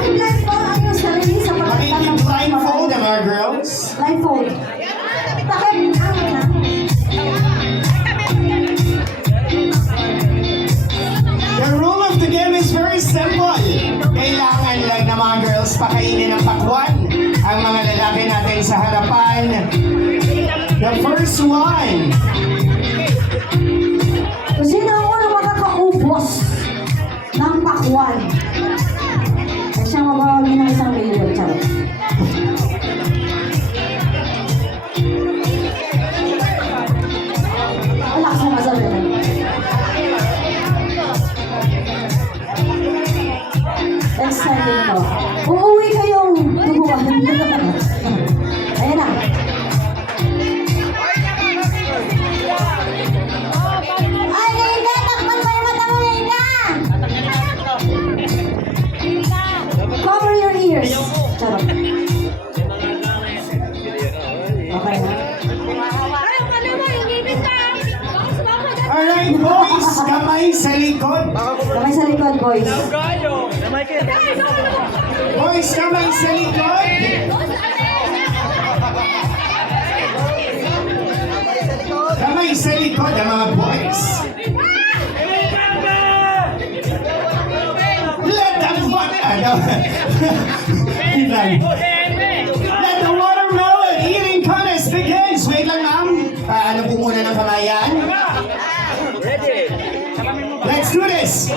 Paki-blindfold ang iyong sarili sa pagkakita ng Blindfold ang mga girls. Blindfold. Takip ang na. The rule of the game is very simple. Kailangan lang na mga girls pakainin ng pakwan ang mga lalaki natin sa harapan. The first one. Kung sino ang unang makakaubos ng pakwan, ay siyang mabawagi ng 1 milyon. Charot. Wala ka masabi. Next time din ito. Uuwi kayong tubuan. Ayan na. Ay, Lina! Takpan mo yung mata mo, Lina! Cover your ears. Charot. Okay na. Alright boys, kamay sa likod. Kamay sa likod, boys. Boys, kamay sa likod. Kamay sa likod ang mga boys. Let the Let the watermelon eating contest begins. Wait lang ma'am. Ano po muna ng kamayan? Let's do this.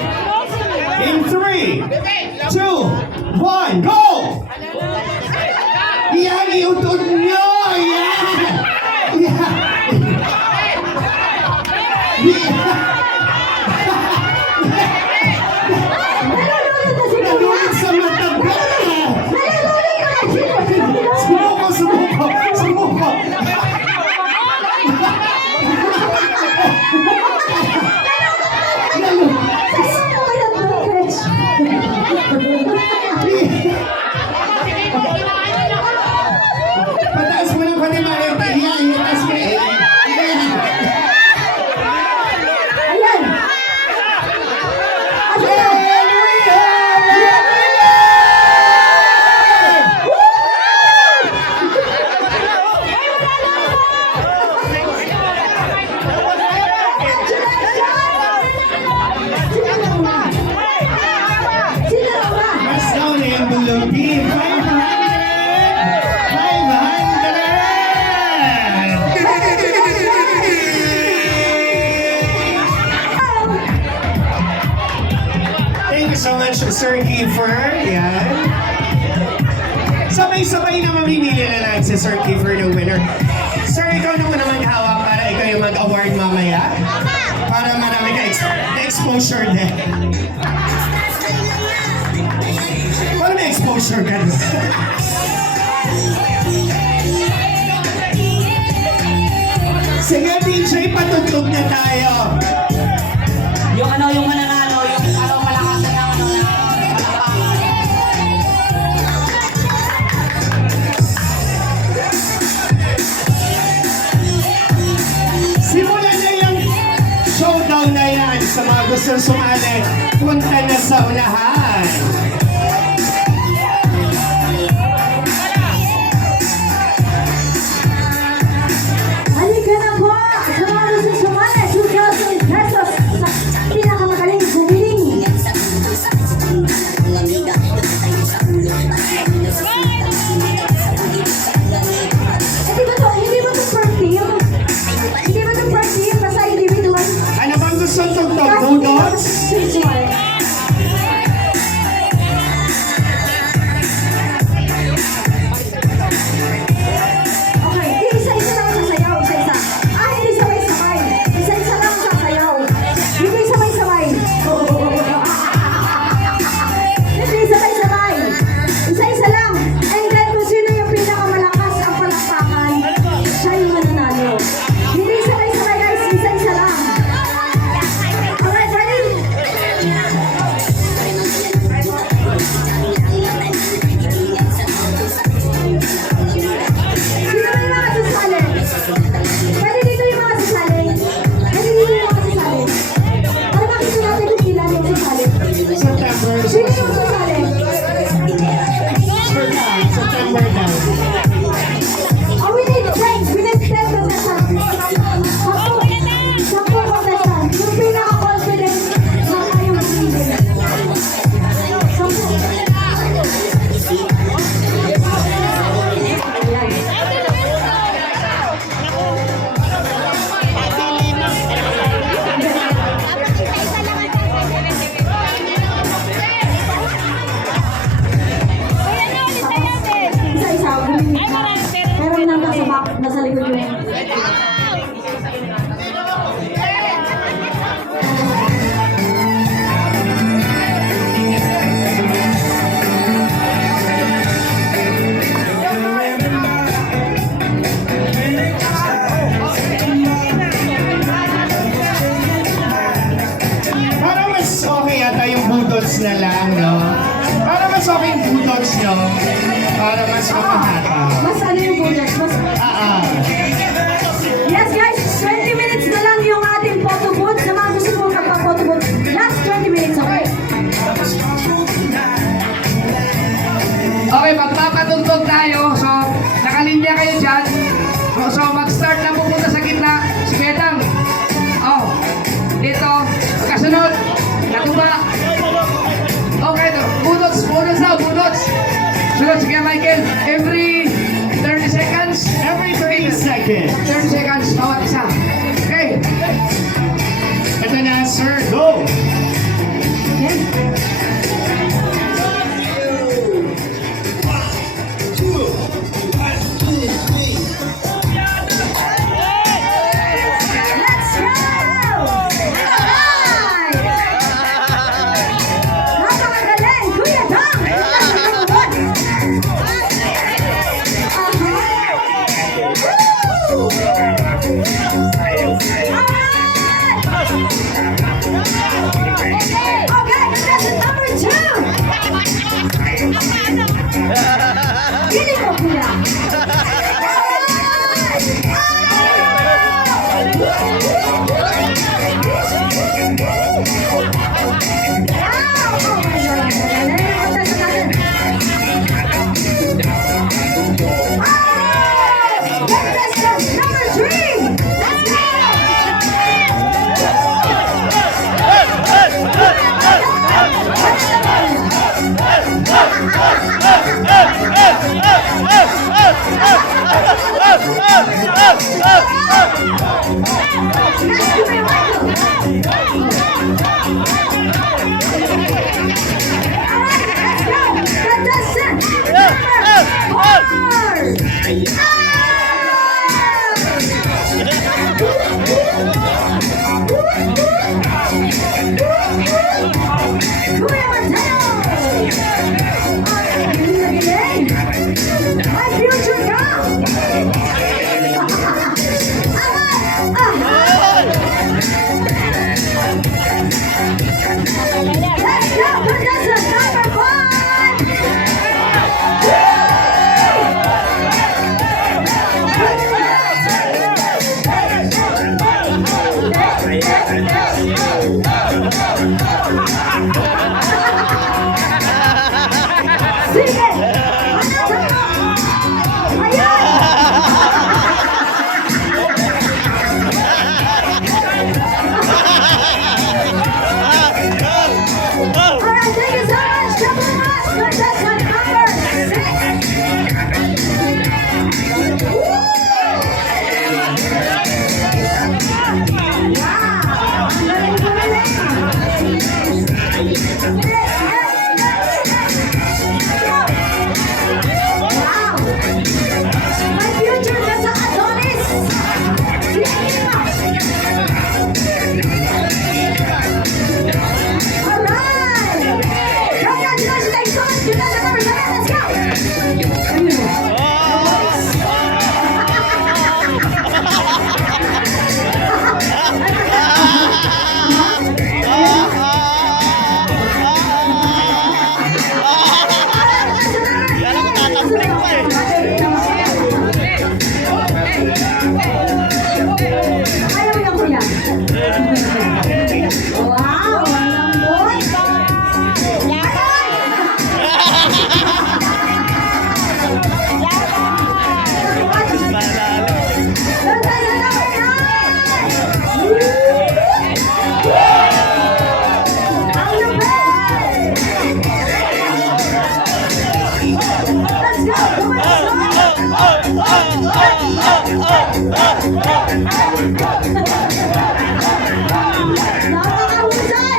In 3, 2, 1, go! Yan, iutod nyo! Yan! Yan! Nalulog sa mata ko! Sumuko, sumuko, sumuko! Pataas mo ng panimalit. Yan, itaas mo. Yan. Ayan! Mas now na yung bulubi. 500! Thank you so much, Sir Kiefer. Yan. Sabay-sabay na mamimili na lang si Sir Kiefer ng winner. Sir, ikaw naman hawak para ikaw yung mag-award mamaya. Para marami ka exposure din. Para may exposure ka din. Sige, DJ, patutog na tayo. Yung mananalo, yung malakasan ng palakpakan. Simulan na yung showdown na yan sa mga gustong sumali. Punta na sa unahan. Halika na po! Sa mga gusto sumali, 2,000 pesos sa pinakamagaling bumiling. Hindi ba ito perfume? Hindi ba ito perfume? Basta individual. Ano bang gusto tugtog? Two dots? yung bulldogs nyo para mas mamahata. Mas ano yung bulldogs? Mas... Yes guys, 20 minutes na lang yung ating photo booth. Sa mga gusto mo magpa-photo booth, last 20 minutes, okay? Okay, magpapatugtog tayo. So, nakalinya kayo dyan. So, mag-start na pupunta sa gitna. Si Betang. Oh, dito. Kasunod. Natuba. Okay, budots. Budots daw, budots. Sunod, sige Michael. Every 30 seconds. Every 30 seconds. 30 seconds, bawat isa. Okay. Ito na, sir. Go! Okay? Let's go! Alright! Napakagaling! Kuya Dang! Okay, contestant number 2! Pili ko, kuya! My future girl! Let's go, contestant number 5! Sige! Alright, thank you so much, Double Mask, contestant number 6! Wow! Galing ko na Wow! My future nasa Adonis! Alright! Congratulations, thanks so much! Contestant number 7, let's go! Kaya mo yan, kuya. Wow, ang lambot. Let's go! Nakakahusay!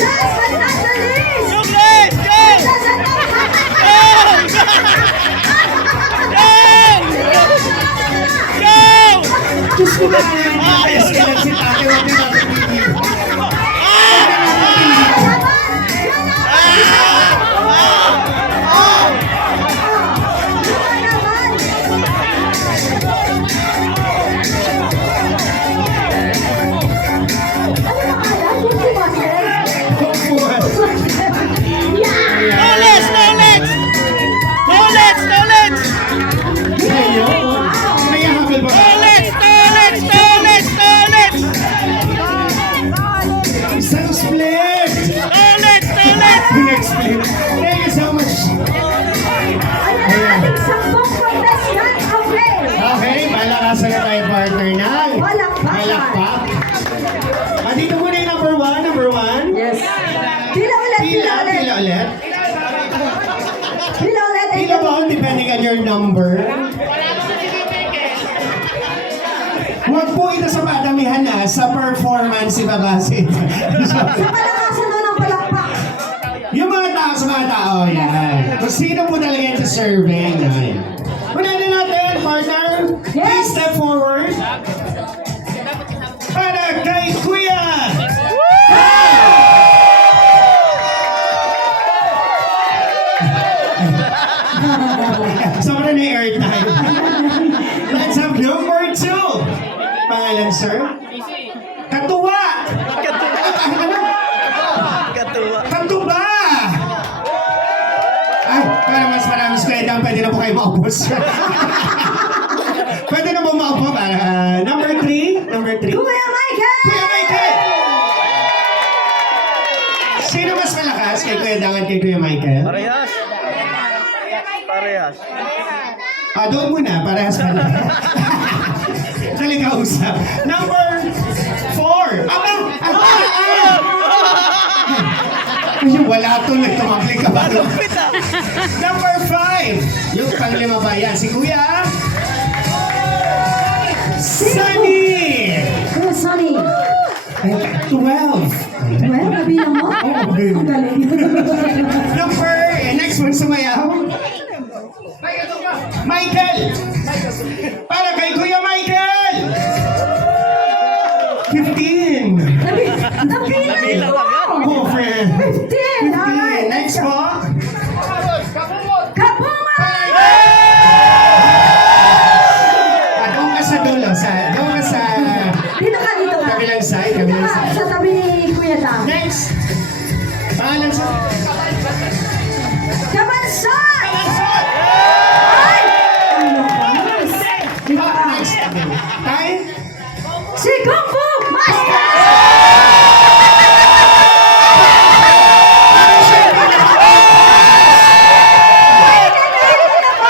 Last but not the least! Diyos ko ba? Ayos ka lang si Ate. Huwag na natin pipili. split! Pink split! Thank you so much! Ayan ang ating 10 contestant. Okay. Okay, palakasan na tayo partner na. Palakpakan. Palakpak. Dito muna yung number one. Yes. Pila ulit, pila ulit. Pila ulit. Pila ulit. Pila ba depending on your number? Huwag po ito sa padamihan na, sa performance ibabase. Sa palakasan mo ng palakpak. Yung mga tao sa mga tao, yan. Kung sino po talaga yung deserving. Yan. Unahin natin, partner. Yes. Please step forward. Para kay Kuya! Sobra na yung air time. Let's have number 2. Pangalan, sir? Katuwa! Katuba! Ay, para mas marami skwedang, pwede na po kayo maupos. Pwede na po maupo para number 3. Kuya Michael! Kuya Michael! Sino mas malakas kay Kuya Dangan kay Kuya Michael? Parehas. Doon muna, parehas pa rin. Dali ka usap. Number 4. Yung wala to, nagtumagli ka ba? Number 5. Yung panglima ba yan? Si Kuya? Sunny! Kuya Sonny. 12. Well, nabilang mo? Okay. Ang galing. Next one, sumayaw. Michael! Para kay Kuya Michael! 15! Nabilang mo! Oh, friend! 15! Alright. Next po. Kapuma! Doon ka sa dulo. Doon ka sa Dito ka, dito ka. kabilang side. Dito Kabilang ka, side. sa tabi ni Kuya Tam. Next! Pangalan sa... Kabansan! Kalansan! Ay! Ano ba? Dito ka. Next. Tayo? Si Kung Fu Master!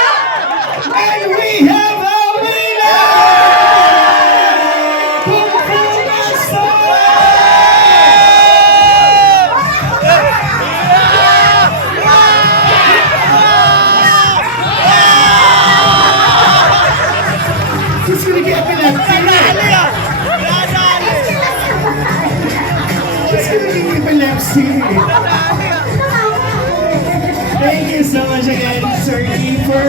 And we have a winner! Kung Fu Master! Who's gonna get epilepsy? Who's gonna get epilepsy? Thank you so much again, Sir Keeper.